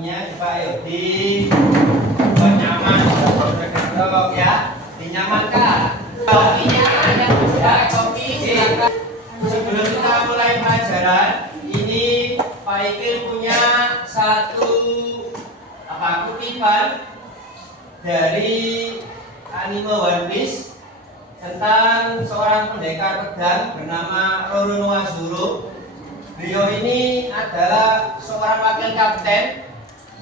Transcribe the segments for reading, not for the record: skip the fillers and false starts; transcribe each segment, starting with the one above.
waktunya. Coba ayo di buat nyaman, ya, dinyamankan. Kopinya yang sudah kopi. Sebelum kita mulai pelajaran, ini Pak Ikil punya satu kutipan dari anime One Piece tentang seorang pendekar pedang bernama Roronoa Zoro. Beliau ini adalah seorang wakil kapten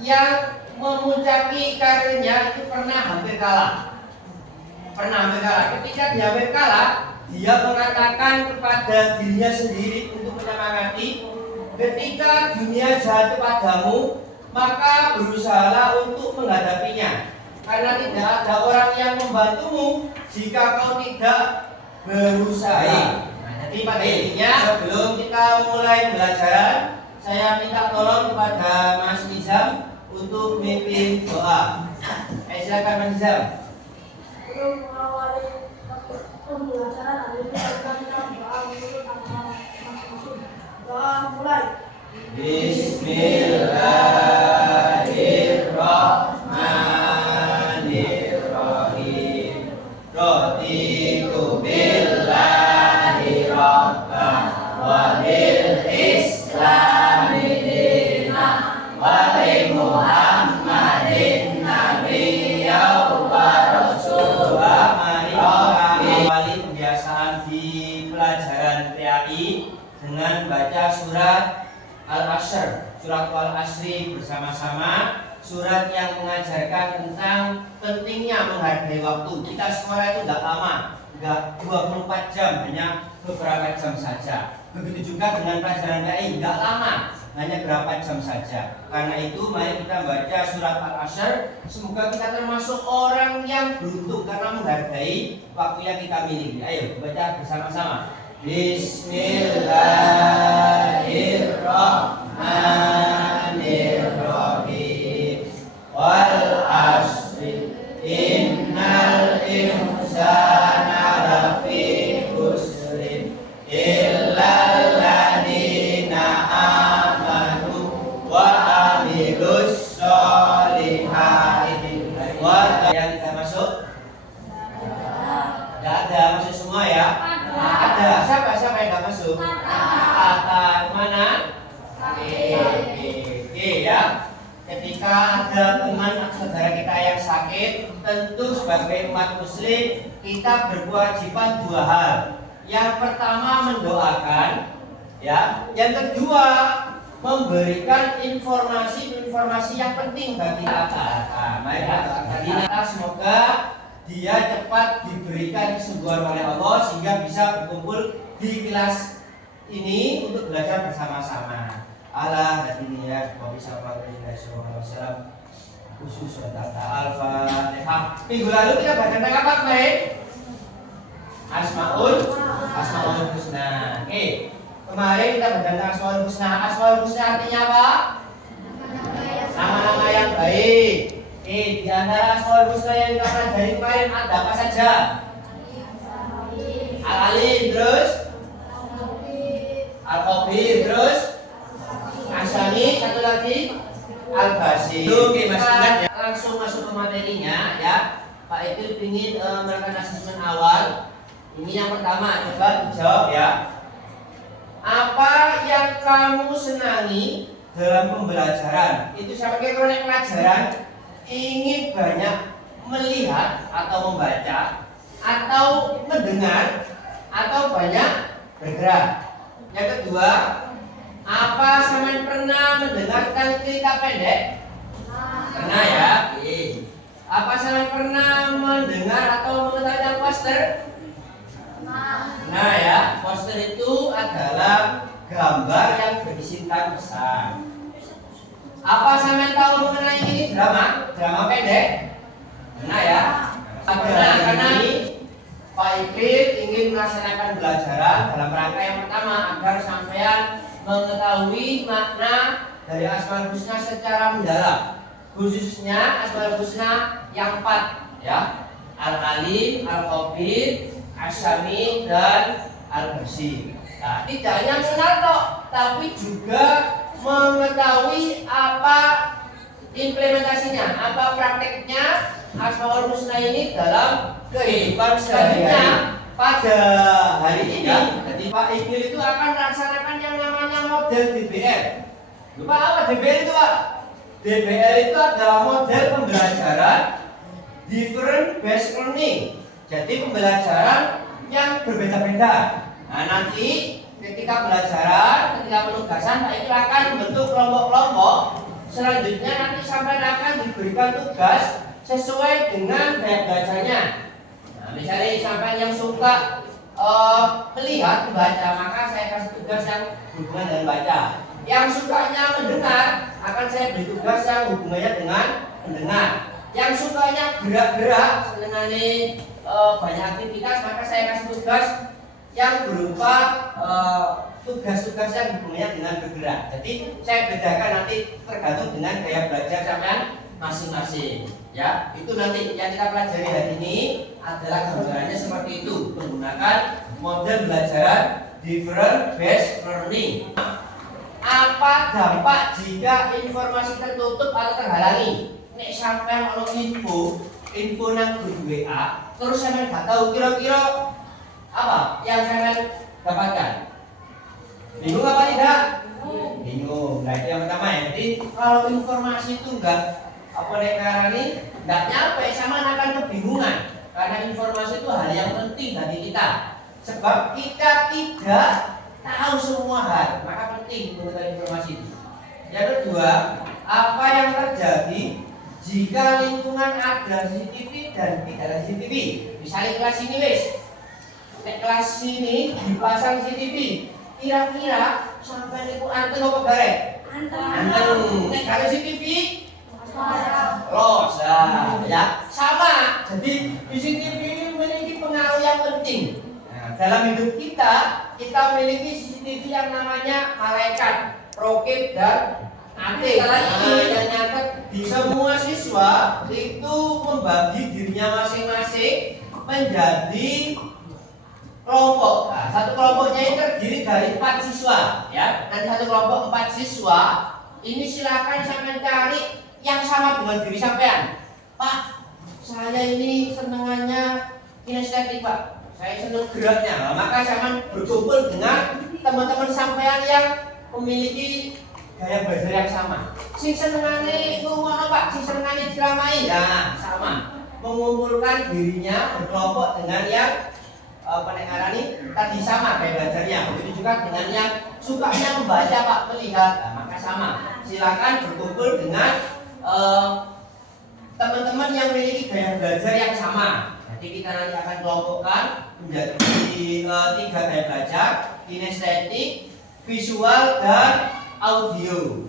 yang memuncaki karirnya itu pernah hampir kalah. Ketika dia hampir kalah, dia mengatakan kepada dirinya sendiri untuk menyemangati, ketika dunia jahat kepadamu, maka berusahalah untuk menghadapinya. Karena tidak ada orang yang membantumu jika kau tidak berusaha. Jadi pada intinya sebelum kita mulai belajar, saya minta tolong kepada Mas Nizam untuk memimpin doa. Silakan Mas Nizam. Sebelum mengawali pembelajaran hari ini, kita doa dulu tanpa masuk. Doa mulai. Bismillahirrahmanirrahim. Raditu billahi rabban wa bil islami dinan wa bi Muhammadin nabiyyan wa rasulah. Mari awali pembiasaan di pelajaran PAI dengan baca surat Al-Asr, surat Al-Asri bersama-sama. Surat yang mengajarkan tentang pentingnya menghargai waktu. Kita sekolah itu nggak lama, nggak 24 jam, hanya beberapa jam saja. Begitu juga dengan pelajaran PAI, nggak lama, hanya berapa jam saja. Karena itu mari kita baca surat Al-Asr. Semoga kita termasuk orang yang beruntung karena menghargai waktu yang kita miliki. Ayo baca bersama-sama. Bismillahirrahmanirrahim. Wal asri innal insana lafi khusrin illal ladzina amanu wa amilus sholihati. Yang kita masuk? Enggak ada, masuk semua ya? Ada. Siapa yang enggak masuk? Kata mana? Oke ya. Ketika ada teman atau saudara kita yang sakit, tentu sebagai umat muslim kita berkewajiban dua hal. Yang pertama mendoakan, ya. Yang kedua memberikan informasi yang penting bagi kita. Mari kita semoga dia cepat diberikan kesembuhan oleh Allah sehingga bisa berkumpul di kelas ini untuk belajar bersama-sama. Allah hadini ya wa bismillahirrahmanirrahim. Khusus Al-Fatihah. Minggu lalu kita baca tentang apa, Kemarin? Asmaul Husna. Oke. Kemarin kita baca tentang Asmaul Husna. Asmaul Husna artinya apa? Nama-nama yang baik. Di antara Asmaul Husna yang kita pelajari kemarin ada apa saja? Al-Alim, terus Al-Khabir, terus Asami, satu lagi Al-Basir. Oke, Mas ingat ya. Langsung masuk ke materinya ya. Pak itu ingin melakukan asesmen awal. Ini yang pertama, coba dijawab ya. Apa yang kamu senangi dalam pembelajaran? Itu saya pakai kronik pelajaran. Ingin banyak melihat atau membaca atau mendengar atau banyak bergerak. Yang kedua, apa sampean pernah mendengarkan cerita pendek? Pernah ya? Oke. Apa sampean pernah mendengar atau mengetahui tentang poster? Nah ya, poster itu adalah gambar yang berisi pesan. Apa sampean tahu mengenai ini drama pendek? Nah ya, karena Pak Ikil ingin melaksanakan pelajaran dalam rangka yang pertama agar sampean mengetahui makna dari Asmaul Husna secara mendalam, khususnya Asmaul Husna yang 4 ya, Al-Alim, Al-Khabir, As-Sami dan Al-Basir. Nah, tidak hanya mengenal tok, tapi juga mengetahui apa implementasinya, apa prakteknya Asmaul Husna ini dalam kehidupan selanjutnya. Pada hari ini, jadi Pak Iqbal itu akan melaksanakan yang namanya model DBL. Lupa apa DBL itu, Pak? DBL itu adalah model pembelajaran different based learning. Jadi pembelajaran yang berbeda-beda. Nah, nanti ketika penugasan Pak Iqbal akan membentuk kelompok-kelompok. Selanjutnya nanti sampai akan diberikan tugas sesuai dengan gaya belajarnya. Nah, misalnya sampai yang suka melihat membaca, maka saya kasih tugas yang hubungan dengan baca. Yang sukanya mendengar, akan saya beri tugas yang hubungannya dengan mendengar. Yang sukanya gerak-gerak, senangnya banyak aktivitas, maka saya kasih tugas yang berupa tugas-tugas yang hubungannya dengan bergerak. Jadi saya bedakan nanti tergantung dengan gaya belajar sampean masing-masing. Ya, itu nanti yang kita pelajari hari ini adalah gambarannya seperti itu, menggunakan model belajaran different based learning. Apa dampak jika informasi tertutup atau terhalangi? Nek sampean ono info nang grup WA, terus sampean gak tahu kira-kira apa yang sampean dapatkan? Bingung apa tidak? Bingung. Nah, itu yang pertama ya. Jadi kalau informasi itu enggak nggak nyampe, sama akan kebingungan karena informasi itu hal yang penting bagi kita. Sebab kita tidak tahu semua hal, maka penting mengetahui informasi itu. Yang kedua, apa yang terjadi jika lingkungan ada CCTV dan tidak ada CCTV? Misalnya kelas ini kelas ini dipasang CCTV, kira-kira sampai itu anteng apa garek? Anteng. Kalau CCTV los, ya sama. Jadi CCTV ini memiliki pengaruh yang penting. Nah, dalam hidup kita memiliki CCTV yang namanya malaikat, rokib dan atik. Yang nyatet di semua siswa itu membagi dirinya masing-masing menjadi kelompok. Nah, satu kelompoknya ini terdiri dari 4 siswa, ya. Nanti satu kelompok 4 siswa. Ini silakan sampai cari yang sama dengan diri sampean. Pak, saya ini senangannya kinestetik, Pak. Saya senang geraknya. Nah, maka sampean berkumpul dengan teman-teman sampean yang memiliki gaya belajar yang sama. Sing senengane ngomong, Pak, sing senengane diramai. Nah, sama. Mengumpulkan dirinya berkelompok dengan yang tadi sama gaya belajarnya. Begitu juga dengan yang sukanya membaca, Pak, melihat. Nah, maka sama. Silakan berkumpul dengan teman-teman yang memiliki gaya belajar yang sama. Jadi kita nanti akan kelompokkan menjadi 3 gaya belajar: kinestetik, visual, dan audio.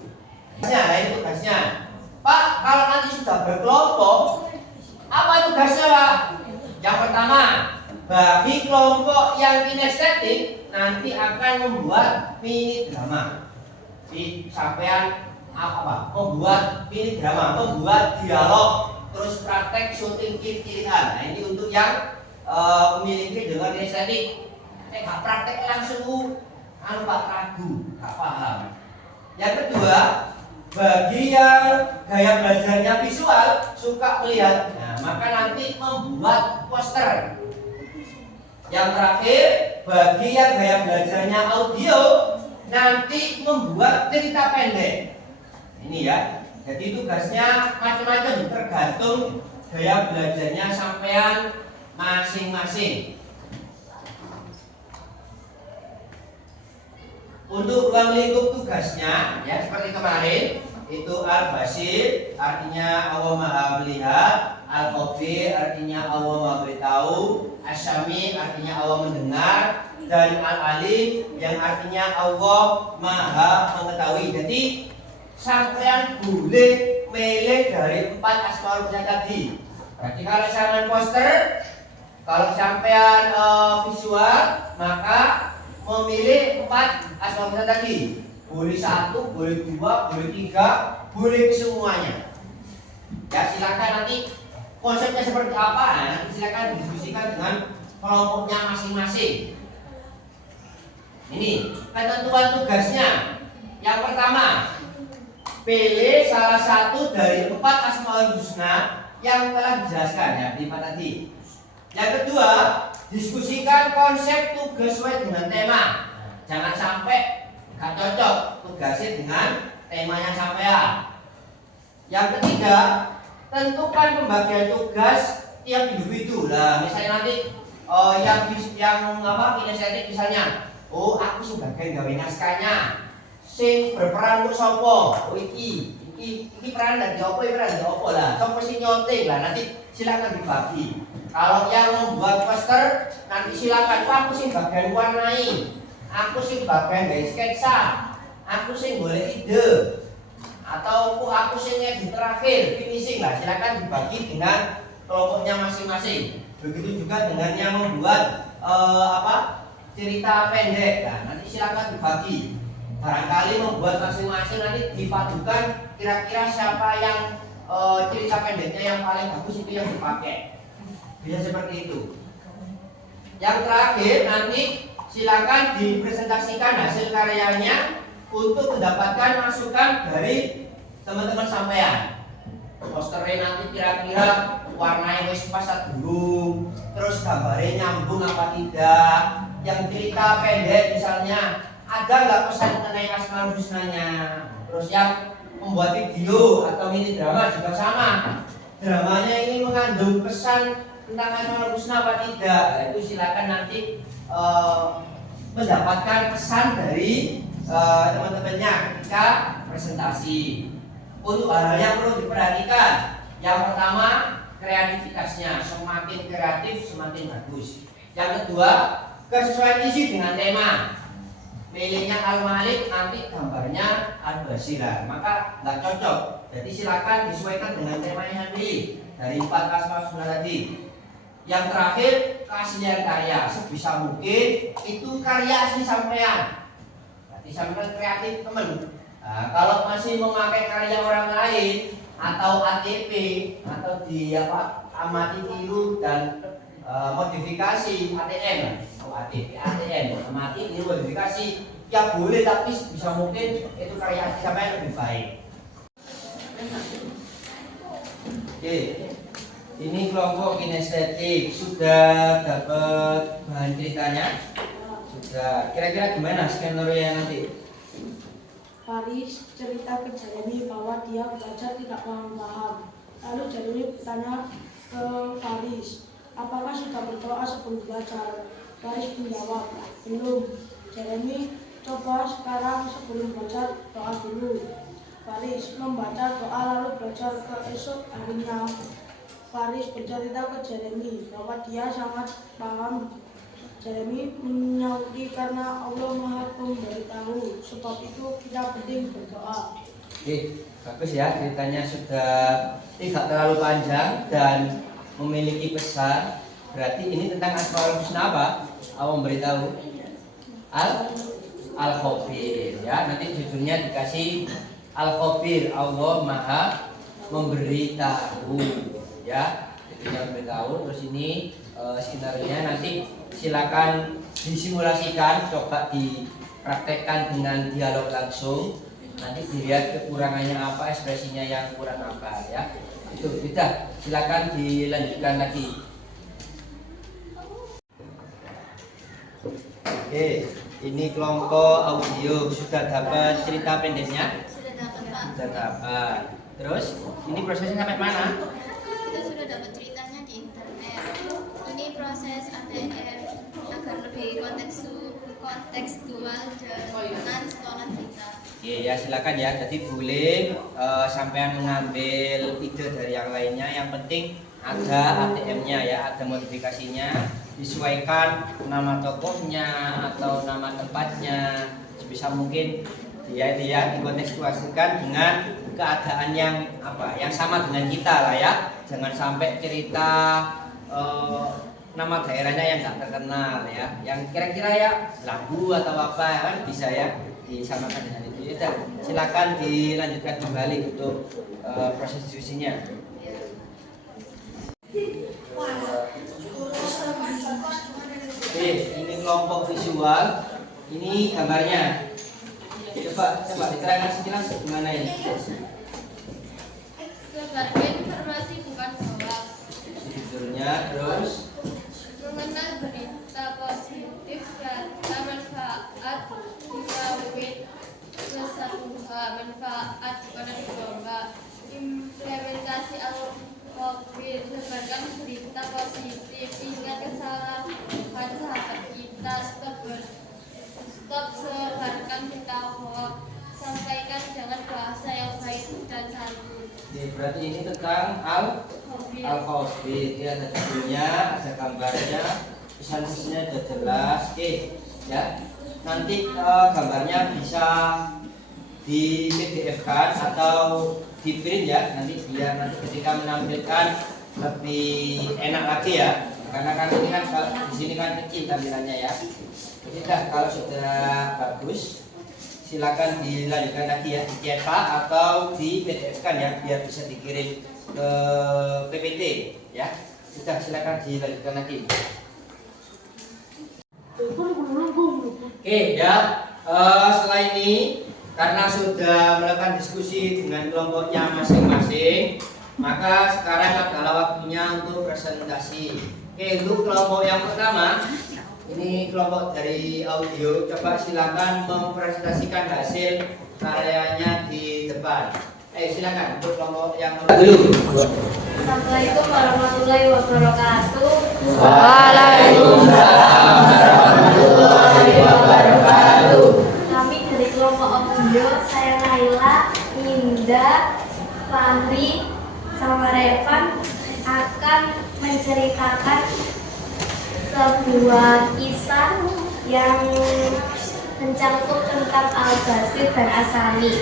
Ini tugasnya. Pak, kalau nanti sudah berkelompok, apa tugasnya, Pak? Yang pertama, bagi kelompok yang kinestetik nanti akan membuat mini drama. Jadi sampean membuat mini drama, membuat dialog, terus praktek syuting kiri-kirian. Nah, ini untuk yang memiliki dengan kinestetik. Gak praktek langsung Pak ragu, gak paham. Yang kedua, bagi yang gaya belajarnya visual, suka melihat, nah, maka nanti membuat poster. Yang terakhir, bagi yang gaya belajarnya audio, nanti membuat cerita pendek. Ini ya, jadi tugasnya macam-macam, tergantung gaya belajarnya sampean masing-masing. Untuk ruang lingkup tugasnya, ya seperti kemarin, itu al-basir artinya Allah Maha Melihat, al-khabir artinya Allah Maha Beritahu, as-sami artinya Allah mendengar, dan al-alim yang artinya Allah Maha Mengetahui. Jadi sampean boleh milih dari 4 asmaul husna tadi. Berarti kalau sampean poster, kalau sampean visual, maka memilih 4 asmaul husna tadi. Boleh 1, boleh 2, boleh 3, boleh semuanya. Ya silakan nanti konsepnya seperti apa, nanti silakan diskusikan dengan kelompoknya masing-masing. Ini ketentuan tugasnya. Yang pertama, pilih salah satu dari 4 Asmaul Husna yang telah dijelaskan ya di 4 tadi. Yang kedua, diskusikan konsep tugas sesuai dengan tema. Jangan sampai gak cocok tugasnya dengan temanya sampean. Yang ketiga, tentukan pembagian tugas tiap individu. Lah, misalnya nanti yang kinestetik misalnya, oh aku sebagai gawe naskahnya, sing berperan untuk sopo, oh iki peran dari opo, peran dari opo lah, sopo sing nyonting lah, nanti silakan dibagi. Kalau yang membuat poster, nanti silakan, aku sing bagian warnai, aku sing bagian gawe sketsa, aku sing golek ide, atau aku sing edit terakhir, finishing lah, silakan dibagi dengan kelompoknya masing-masing. Begitu juga dengan yang membuat cerita pendek, nah, nanti silakan dibagi. Barangkali membuat masing-masing nanti dipadukan kira-kira siapa yang cerita pendeknya yang paling bagus itu yang dipakai. Bisa seperti itu. Yang terakhir nanti silakan dipresentasikan hasil karyanya untuk mendapatkan masukan dari teman-teman sampean. Posternya nanti kira-kira warnanya wis pas dulu, terus gambarnya nyambung apa tidak, yang cerita pendek misalnya ada nggak pesan mengenai Asmaul Husnanya, terus yang membuat video atau mini drama juga sama, dramanya ini mengandung pesan tentang Asmaul Husna apa tidak. Nah, itu silakan nanti mendapatkan pesan dari teman-temannya ketika presentasi. Untuk hal yang perlu diperhatikan, yang pertama kreativitasnya, semakin kreatif semakin bagus. Yang kedua, kesesuaian isi dengan tema. Milihnya Al-Malik, nanti gambarnya Al-Basiran, maka nggak cocok. Jadi silakan disesuaikan dengan temanya sendiri dari 4 Asmaul Husna tadi. Yang terakhir, keaslian karya. Sebisa mungkin itu karya asli sampean. Berarti sampean kreatif teman. Nah, kalau masih memakai karya orang lain atau ATP atau amati tiru dan modifikasi ATM atau ATP ATM amati tiru modifikasi ya boleh, tapi bisa mungkin itu karya asli sampai lebih baik. Oke, ini kelompok kinestetik sudah dapat bahan ceritanya, sudah. Kira-kira gimana skenario nanti? Faris cerita ke Jeremy bahwa dia belajar tidak paham. Lalu Jeremy bertanya ke Faris, apakah sudah berdoa sebelum belajar? Faris menjawab, belum. Jeremy, coba sekarang sebelum belajar doa dulu. Faris membaca doa lalu belajar ke esok harinya. Faris bercerita ke Jeremy bahwa dia sangat paham. Jeremy menyauti karena Allah Maha Pemberitahu, sebab itu kita penting berdoa. Oke, bagus ya, ceritanya sudah tidak terlalu panjang dan memiliki pesan. Berarti ini tentang Asmaul Husna apa? Allah memberitahu Al-Khabir ya. Nanti judulnya dikasih Al-Khabir, Allah Maha Memberitahu ya. Judulnya memberitahu. Terus ini skenario-nya nanti silakan disimulasikan, coba dipraktekkan dengan dialog langsung. Nanti dilihat kekurangannya apa, ekspresinya yang kurang apa ya. Itu sudah, silakan dilanjutkan lagi. Oke, ini kelompok audio sudah dapat cerita pendeknya? Sudah dapat, Pak. Sudah dapat. Terus ini prosesnya sampai mana? Kita sudah dapat ceritanya di internet. Ini proses ATM agar lebih kontekstual dengan sekolah kita. Oke ya, silakan ya. Jadi boleh sampean mengambil ide dari yang lainnya. Yang penting ada ATM-nya ya, ada modifikasinya. Disesuaikan nama tokohnya atau nama tempatnya. Sebisa mungkin dia dikontekstualisasikan dengan keadaan yang yang sama dengan kita lah ya. Jangan sampai cerita nama daerahnya yang nggak terkenal ya, yang kira-kira ya lagu atau apa kan bisa ya disamakan dengan itu. Ya, silakan dilanjutkan kembali untuk proses diskusinya. Oke, ini kelompok visual, ini gambarnya. Coba diterangkan sekilas gimana ini. menyampaikan berita positif. Ingat kesalahan sahabat kita, stop sebarkan berita hoax. Sampaikan dengan bahasa yang baik dan santun. Berarti ini tentang al-khawfid. Ya, ada judulnya, ada gambarnya, pesan-pesannya sudah jelas. Oke, ya. Nanti gambarnya bisa di PDF kan atau di print ya. Nanti biar nanti ketika menampilkan lebih enak lagi ya. Karena kan ini kan kalau di sini kan kecil tampilannya ya. Jadi kalau sudah bagus, silakan dilanjutkan lagi ya, dicetak atau di PDF kan ya, biar bisa dikirim ke PPT ya. Sudah, silakan dilanjutkan lagi. Oke ya, setelah ini karena sudah melakukan diskusi dengan kelompoknya masing-masing, maka sekarang adalah waktunya untuk presentasi. Oke, untuk kelompok yang pertama, ini kelompok dari audio, coba silakan mempresentasikan hasil karyanya di depan. Silakan untuk kelompok yang dulu. Assalamualaikum warahmatullahi wabarakatuh. Waalaikumsalam warahmatullahi wabarakatuh. Kami dari kelompok audio, saya Laila, Ninda, Fahri, sama Revan akan menceritakan sebuah kisah yang mencakup tentang Al-Basir dan Asami.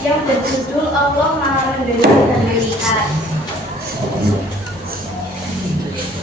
Yang berjudul Allah Maha Mendengar dan Melihat.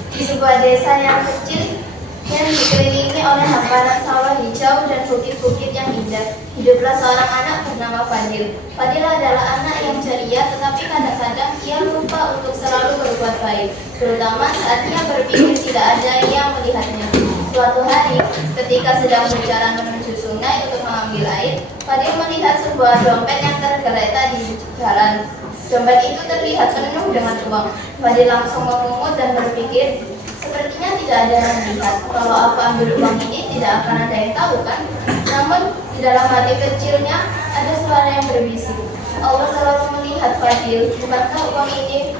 Di sebuah desa yang kecil yang dikelilingi oleh hamparan sawah hijau dan bukit-bukit yang indah, hiduplah seorang anak bernama Fadil. Fadil adalah anak yang ceria, tetapi kadang-kadang ia lupa untuk selalu berbuat baik, terutama saat ia berpikir tidak ada yang melihatnya. Suatu hari, ketika sedang berjalan menuju sungai untuk mengambil air, Fadil melihat sebuah dompet yang tergeletak di jalan. Dompet itu terlihat penuh dengan uang. Fadil langsung memungut dan berpikir, sepertinya tidak ada yang melihat. Kalau aku ambil uang ini, tidak akan ada yang tahu kan? Namun, di dalam hati kecilnya, ada suara yang berbisik. Allah selalu melihat Fadil, bukankah uang ini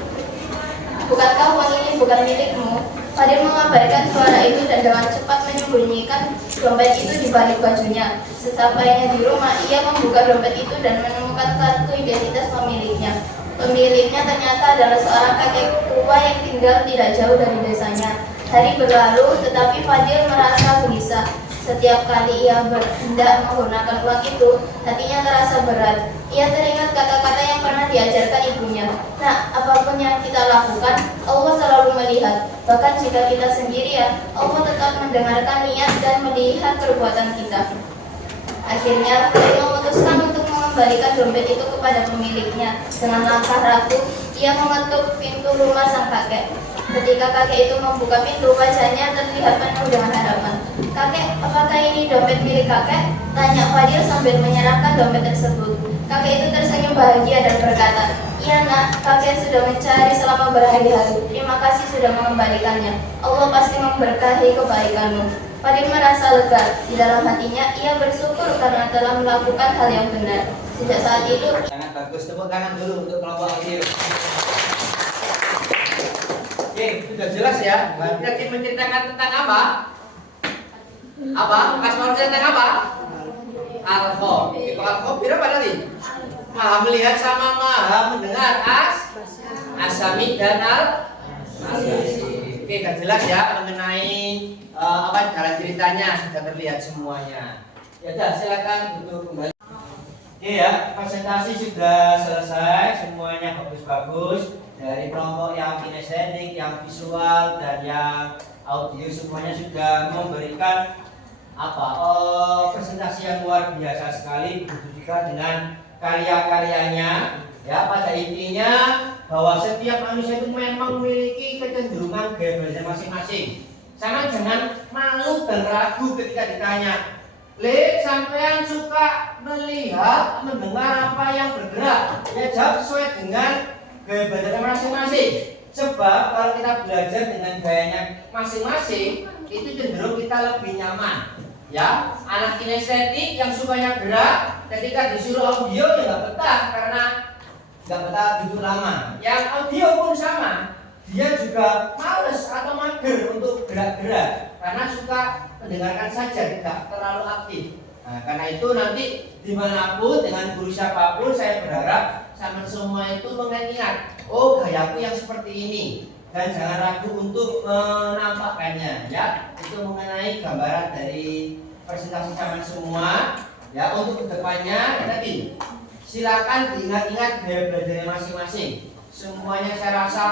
bukan milikmu? Fadil mengabaikan suara itu dan dengan cepat menyembunyikan dompet itu di balik bajunya. Sesampainya di rumah, ia membuka dompet itu dan menemukan kartu identitas pemiliknya. Pemiliknya ternyata adalah seorang kakek tua yang tinggal tidak jauh dari desanya. Hari berlalu, tetapi Fadil merasa gelisah. Setiap kali ia hendak menggunakan uang itu, hatinya terasa berat. Ia teringat kata-kata yang pernah diajarkan ibunya. Nah, apapun yang kita lakukan, Allah selalu melihat. Bahkan jika kita sendirian, Allah tetap mendengarkan niat dan melihat perbuatan kita. Akhirnya, Fadil memutuskan untuk mengembalikan dompet itu kepada pemiliknya. Dengan langkah ragu, ia mengetuk pintu rumah sang kakek. Ketika kakek itu membuka pintu, wajahnya terlihat penuh dengan harapan. "Kakek, apakah ini dompet milik kakek?" tanya Fadil sambil menyerahkan dompet tersebut. Kakek itu tersenyum bahagia dan berkata, "Iya nak, kakek sudah mencari selama berhari-hari. Terima kasih sudah mengembalikannya. Allah pasti memberkahi kebaikanmu." Fadil merasa lega. Di dalam hatinya, ia bersyukur karena telah melakukan hal yang benar. Sejak saat itu, sangat bagus. Tepuk tangan dulu untuk kelompok audio. Oke, sudah jelas ya. Berarti menceritakan tentang apa? Apa? Kasih tentang apa? Al-Khob. Al-Khob apa tadi? Maha melihat sama maha mendengar. Asami dan Al-Basir. Oke, sudah jelas ya mengenai apa jalan ceritanya, sudah terlihat semuanya. Ya sudah, silakan untuk kembali. Oke ya, presentasi sudah selesai, semuanya bagus-bagus. Dari kelompok yang kinestetik, yang visual, dan yang audio semuanya sudah memberikan presentasi yang luar biasa sekali. Begitu juga dengan karya-karyanya. Ya, pada intinya bahwa setiap manusia itu memang memiliki kecenderungan gaya belajar masing-masing. Sama jangan malu dan ragu ketika ditanya, "Le, sampean suka melihat, mendengar apa yang bergerak?" Ya, jawab sesuai dengan gaya belajar masing-masing. Sebab kalau kita belajar dengan gayanya masing-masing, itu cenderung kita lebih nyaman. Ya, anak kinestetik yang sukanya gerak, ketika disuruh audio ya nggak betah karena nggak betah duduk lama. Yang audio pun sama, dia juga males atau mager untuk gerak-gerak karena suka mendengarkan saja, tidak terlalu aktif. Nah, karena itu nanti dimanapun dengan guru siapapun, saya berharap sama semua itu mengingat, oh gayaku yang seperti ini, dan jangan ragu untuk menampakkannya. Ya, itu mengenai gambaran dari presentasi sama semua. Ya, untuk kedepannya tadi silakan diingat-ingat gaya belajarnya masing-masing. Semuanya saya rasa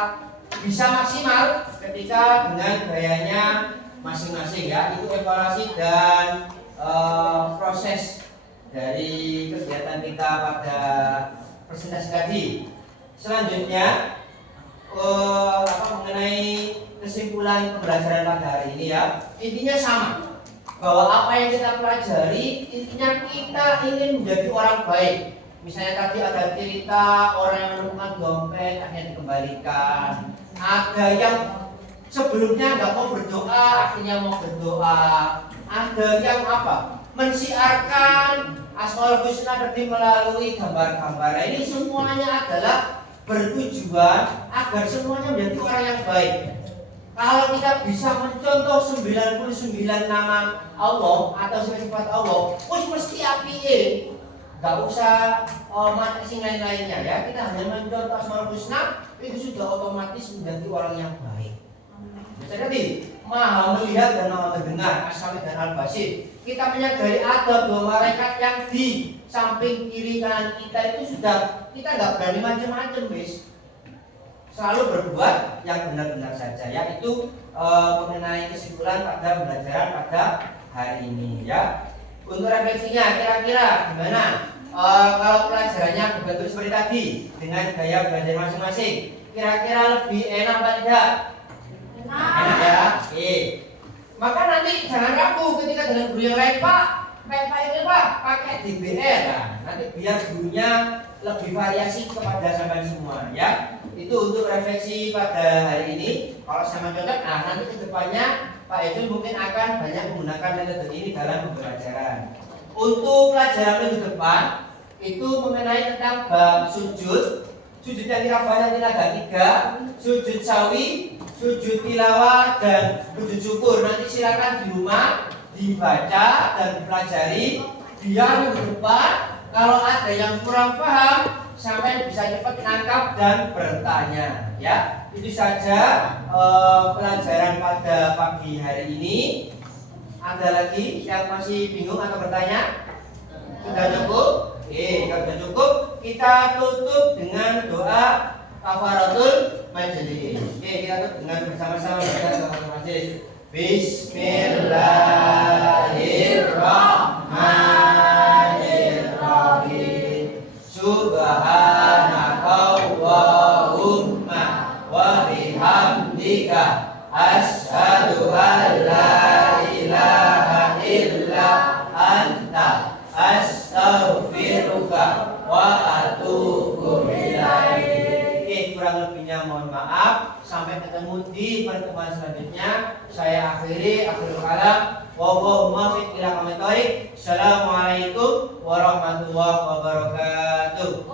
bisa maksimal ketika dengan gayanya masing-masing. Ya, itu evaluasi dan proses dari kegiatan kita pada presentasi tadi. Selanjutnya mengenai kesimpulan pembelajaran pada hari ini ya, intinya sama, bahwa apa yang kita pelajari intinya kita ingin menjadi orang baik. Misalnya tadi ada cerita orang yang menemukan dompet akhirnya dikembalikan, ada yang sebelumnya nggak mau berdoa akhirnya mau berdoa, ada yang mensiarkan Asmaul Husna tadi melalui gambar-gambar. Ini semuanya adalah bertujuan agar semuanya menjadi orang yang baik. Kalau kita bisa mencontoh 99 nama Allah atau sifat Allah, mesti apiye. Gak usah materi lain-lainnya ya. Kita hanya mencontoh Asmaul Husna, itu sudah otomatis menjadi orang yang baik. Jadi Maha melihat dan Maha mendengar, As-Samid dan Al-Basir. Kita menyadari ada dua malaikat yang di samping kiri kanan kita itu sudah, kita nggak berani macam-macam, wis. Selalu berbuat yang benar-benar saja. Ya, itu mengenai kesimpulan pada pembelajaran pada hari ini. Ya, untuk refleksinya kira-kira gimana? Kalau pelajarannya berbentuk seperti tadi dengan gaya belajar masing-masing, kira-kira lebih enak apa tidak? Enak ya. Oke. Maka nanti jangan ragu ketika dengan guru yang lain, Pak, kayak Pak, pakai DBL lah. Nanti biar gurunya lebih variasi kepada sampean semua ya. Itu untuk refleksi pada hari ini. Kalau sama cocok, nah nanti kedepannya Pak Edul mungkin akan banyak menggunakan metode ini dalam pembelajaran. Untuk pelajaran minggu depan itu mengenai tentang bab sujud. Sujud yang kita baca ada 3, sujud sawi, sujud tilawah, dan sujud syukur. Nanti silakan di rumah dibaca dan dipelajari biar minggu depan kalau ada yang kurang paham sampai bisa cepat nangkap dan bertanya. Ya, itu saja pelajaran pada pagi hari ini. Ada lagi yang masih bingung atau bertanya? Sudah cukup? Oke, kalau sudah cukup, kita tutup dengan doa kafaratul majelis. Oke, kita tutup dengan bersama-sama baca kafaratul majelis. Bismillahirrahmanirrahim. Subhanakallahumma wa bihamdika asyhadu an la ilaha illa anta astaghfiruka wa atubu ilaik. Kurang lebihnya mohon maaf. Sampai ketemu di pertemuan selanjutnya. Saya akhirul kalam. Wallahu muwaffiq ila aqwamit thoriq. Assalamualaikum warahmatullahi wabarakatuh.